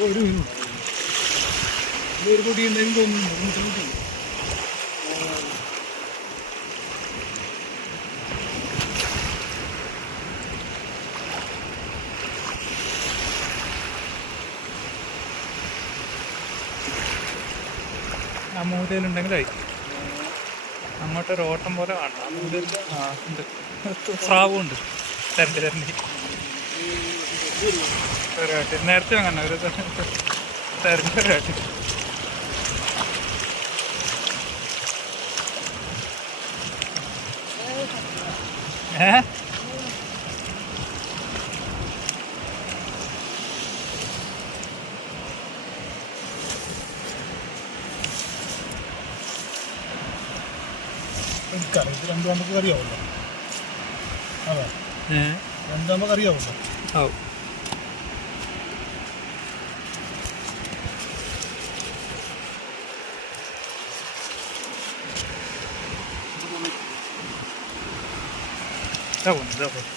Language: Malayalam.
ഒരു മീനും ഒരു തോന്നുന്നു മുട്ട പൊടി ആ മൂലയിലുണ്ടെങ്കിലായി അങ്ങോട്ട് ഒരു ഓട്ടം പോലെ കാണണം. ആ ഉണ്ട്. സ്രാവും ഉണ്ട് തരണ്ട് തരണ്ടി. നേരത്തെ അങ്ങനെ ഒരു തരണ്ട് ഒരാട്ടി. ഏ? കറി ഇത് രണ്ടാമത് കറിയാവുമല്ലോ അതെ ഏ രണ്ടാമത് കറിയാവുമല്ലോ ആവും ഇതാ പോകുന്നു ഇതാ പോകുന്നു